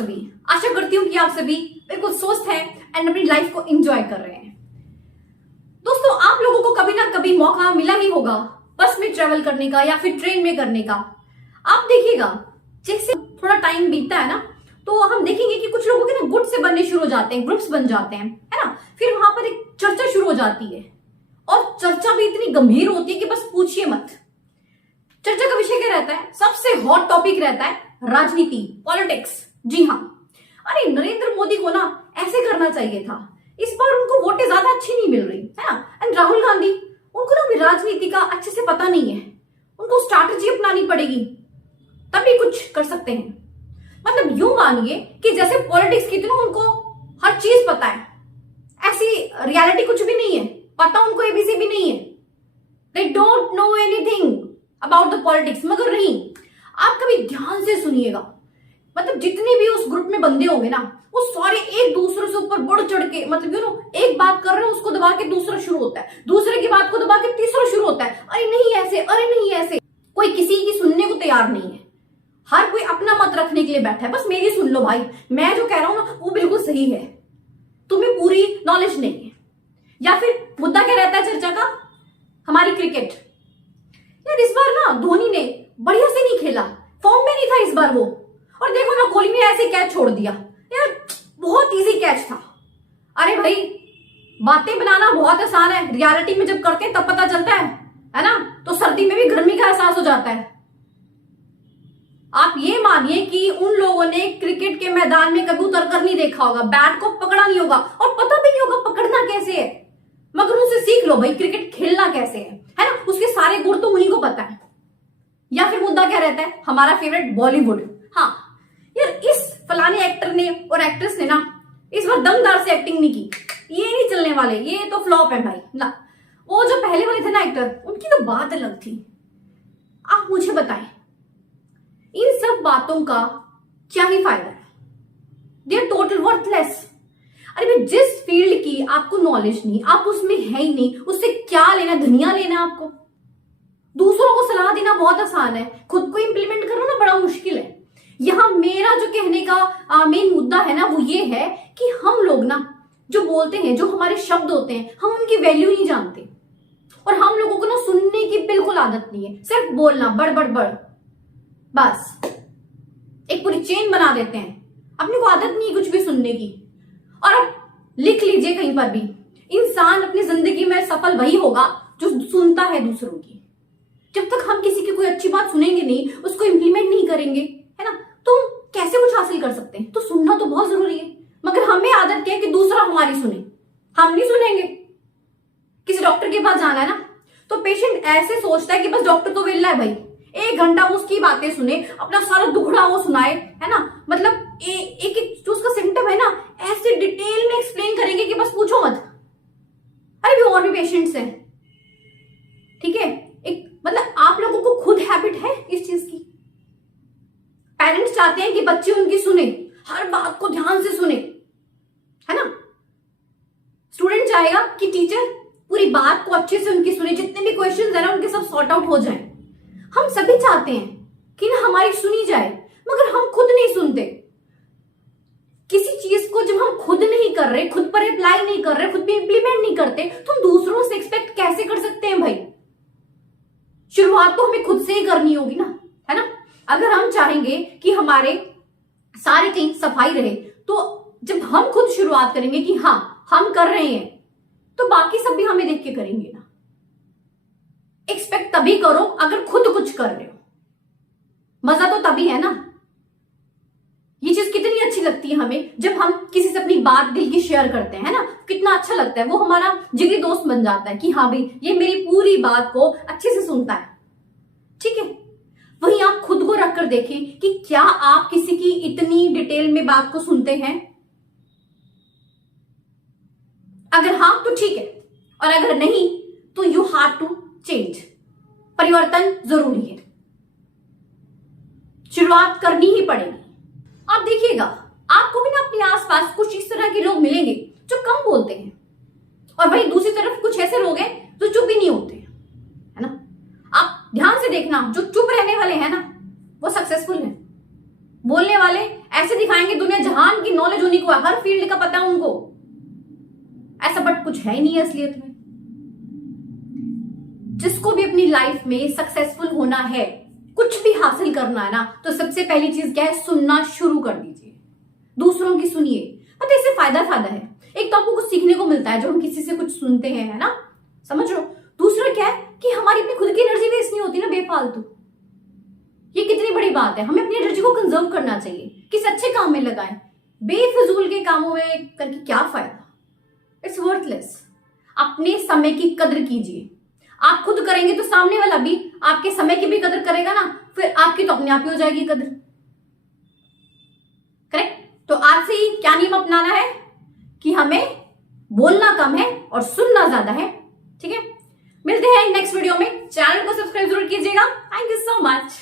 सभी। आशा करती हूँ कि आप सभी बिल्कुल स्वस्थ हैं एंड अपनी लाइफ को एंजॉय कर रहे हैं। दोस्तों, आप लोगों को कभी ना कभी मौका मिला ही होगा बस में ट्रेवल करने का या फिर ट्रेन में करने का। आप देखिएगा, जैसे थोड़ा टाइम बीतता है ना, तो हम देखेंगे कि कुछ लोगों के ना गुट से बनने शुरू हो जाते हैं, ग्रुप्स बन जाते हैं, है ना। फिर वहां पर एक चर्चा शुरू हो जाती है और चर्चा भी इतनी गंभीर होती है कि बस पूछिए मत। चर्चा का विषय क्या रहता है? सबसे हॉट टॉपिक रहता है राजनीति, पॉलिटिक्स। जी हाँ, अरे नरेंद्र मोदी को ना ऐसे करना चाहिए था, इस बार उनको वोटें ज्यादा अच्छी नहीं मिल रही, है ना। एंड राहुल गांधी, उनको ना राजनीति का अच्छे से पता नहीं है, उनको स्ट्रैटेजी अपनानी पड़ेगी तभी कुछ कर सकते हैं। मतलब यूं मानिए कि जैसे पॉलिटिक्स की तो उनको हर चीज पता है, ऐसी रियलिटी कुछ भी नहीं है, पता उनको एबीसी भी नहीं है। They don't know anything about the politics. मगर नहीं, आप कभी ध्यान से सुनिएगा, मतलब जितने भी उस ग्रुप में बंदे होंगे ना, वो सारे एक दूसरे से ऊपर बढ़ चढ़ के, मतलब यू नो, एक बात कर रहे हो उसको दबा के दूसरा शुरू होता है, दूसरे की बात को दबा के तीसरा शुरू होता है। अरे नहीं ऐसे, अरे नहीं ऐसे। कोई किसी की सुनने को तैयार नहीं है, हर कोई अपना मत रखने के लिए बैठा है। बस मेरी सुन लो भाई, मैं जो कह रहा हूं ना वो बिल्कुल सही है, तुम्हें पूरी नॉलेज नहीं है। या फिर मुद्दा क्या रहता है चर्चा का? हमारी क्रिकेट। यार इस बार ना धोनी ने बढ़िया से नहीं खेला, फॉर्म में नहीं था इस बार वो, और देखो ना कोहली ने ऐसे कैच छोड़ दिया। यार बहुत इजी कैच था। अरे भाई, बातें बनाना बहुत आसान है, रियलिटी में जब करते हैं तब पता चलता है ना। तो सर्दी में भी गर्मी का एहसास हो जाता है। आप ये मानिए कि उन लोगों ने क्रिकेट के मैदान में कभी उतर कर नहीं देखा होगा, बैट को पकड़ा नहीं होगा और पता भी नहीं होगा पकड़ना कैसे है, मगर उनसे सीख लो भाई क्रिकेट खेलना कैसे है ना। उसके सारे गुण तो उन्हीं को पता है। या फिर मुद्दा क्या रहता है? हमारा फेवरेट बॉलीवुड। हाँ यार, इस फलाने एक्टर ने और एक्ट्रेस ने ना इस बार दमदार से एक्टिंग नहीं की, ये नहीं चलने वाले, ये तो फ्लॉप है भाई ना। वो जो पहले वाले थे ना एक्टर, उनकी तो बात अलग थी। आप मुझे बताएं, इन सब बातों का क्या ही फायदा है? They are total worthless. अरे भाई, जिस फील्ड की आपको नॉलेज नहीं, आप उसमें है ही नहीं, उससे क्या लेना, धनिया लेना आपको। दूसरों को सलाह देना बहुत आसान है, खुद को इंप्लीमेंट करना ना बड़ा मुश्किल है। यहां मेरा जो कहने का मेन मुद्दा है ना, वो ये है कि हम लोग ना जो बोलते हैं, जो हमारे शब्द होते हैं, हम उनकी वैल्यू नहीं जानते। और हम लोगों को ना सुनने की बिल्कुल आदत नहीं है, सिर्फ बोलना बड़ बड़ बड़, बस एक पूरी चेन बना देते हैं। अपने को आदत नहीं कुछ भी सुनने की। और अब लिख लीजिए कहीं पर भी, इंसान अपनी जिंदगी में सफल वही होगा जो सुनता है दूसरों की। जब तक हम किसी की कोई अच्छी बात सुनेंगे नहीं, उसको इंप्लीमेंट नहीं करेंगे, है ना, तो हम कैसे कुछ हासिल कर सकते हैं? तो सुनना तो बहुत जरूरी है, मगर हमें आदत क्या है कि दूसरा हमारी सुने, हम नहीं सुनेंगे। किसी डॉक्टर के पास जाना है ना, तो पेशेंट ऐसे सोचता है कि बस डॉक्टर तो वेल्ला है भाई, 1 घंटा वो उसकी बातें सुने, अपना सारा दुखड़ा वो सुनाए, है ना। मतलब एक एक जो उसका सिम्टम है ना, ऐसे डिटेल में एक्सप्लेन करेंगे कि बस पूछो मत। अरे भी और भी पेशेंट्स हैं, ठीक है। एक मतलब आप लोगों को खुद हैबिट है इस चीज की। पेरेंट्स चाहते हैं कि बच्चे उनकी सुने, हर बात को ध्यान से सुने, है ना। स्टूडेंट चाहेगा कि टीचर पूरी बात को अच्छे से उनकी सुने, जितने भी क्वेश्चंस है ना उनके सब सॉर्ट आउट हो जाएं। हम सभी चाहते हैं कि ना हमारी सुनी जाए, मगर हम खुद नहीं सुनते। किसी चीज को जब हम खुद नहीं कर रहे, खुद पर अप्लाई नहीं कर रहे, खुद पे इंप्लीमेंट नहीं करते, तो हम दूसरों से एक्सपेक्ट कैसे कर सकते हैं भाई? शुरुआत तो हमें खुद से ही करनी होगी ना, है ना। अगर हम चाहेंगे कि हमारे सारे कहीं सफाई रहे, तो जब हम खुद शुरुआत करेंगे कि हाँ हम कर रहे हैं, तो बाकी सब भी हमें देख के करेंगे ना। एक्सपेक्ट तभी करो अगर खुद कुछ कर रहे हो, मजा तो तभी है ना। ये चीज कितनी अच्छी लगती है हमें जब हम किसी से अपनी बात दिल की शेयर करते हैं, है ना। कितना अच्छा लगता है, वो हमारा जिगरी दोस्त बन जाता है कि हाँ भाई ये मेरी पूरी बात को अच्छे से सुनता है, ठीक है। वहीं आप खुद को रखकर देखें कि क्या आप किसी की इतनी डिटेल में बात को सुनते हैं। अगर हाँ तो ठीक है, और अगर नहीं तो यू हैव टू चेंज। परिवर्तन जरूरी है, शुरुआत करनी ही पड़ेगी। आप देखिएगा, आपको भी ना अपने आसपास कुछ इस तरह के लोग मिलेंगे जो कम बोलते हैं, और वहीं दूसरी तरफ कुछ ऐसे लोग हैं जो चुप ही नहीं होते, है ना। आप ध्यान से देखना, जो चुप रहने वाले हैं ना वो सक्सेसफुल हैं, बोलने वाले ऐसे दिखाएंगे दुनिया जहान की नॉलेज उन्हीं को है, हर फील्ड का पता है उनको, ऐसा बट कुछ है ही नहीं असलियत में। जिसको भी अपनी लाइफ में सक्सेसफुल होना है, कुछ भी हासिल करना है ना, तो सबसे पहली चीज क्या है, सुनना शुरू कर दीजिए। दूसरों की सुनिए, पता है इससे फायदा है। एक तो आपको कुछ सीखने को मिलता है जो हम किसी से कुछ सुनते हैं, है ना, समझ रहे हो। दूसरा क्या है कि हमारी अपनी खुद की एनर्जी वेस्ट नहीं होती ना बेफालतू। ये कितनी बड़ी बात है, हमें अपनी एनर्जी को कंजर्व करना चाहिए, किसी अच्छे काम में लगाएं। बेफिजूल के कामों में करके क्या फायदा, इट्स वर्थलेस। अपने समय की कदर कीजिए, आप खुद करेंगे तो सामने वाला भी आपके समय की भी कदर करेगा ना, फिर आपकी तो अपने आप ही हो जाएगी कदर। करेक्ट। तो आज से ही क्या नियम अपनाना है कि हमें बोलना कम है और सुनना ज्यादा है। ठीक है, मिलते हैं नेक्स्ट वीडियो में। चैनल को सब्सक्राइब जरूर कीजिएगा। Thank you so much.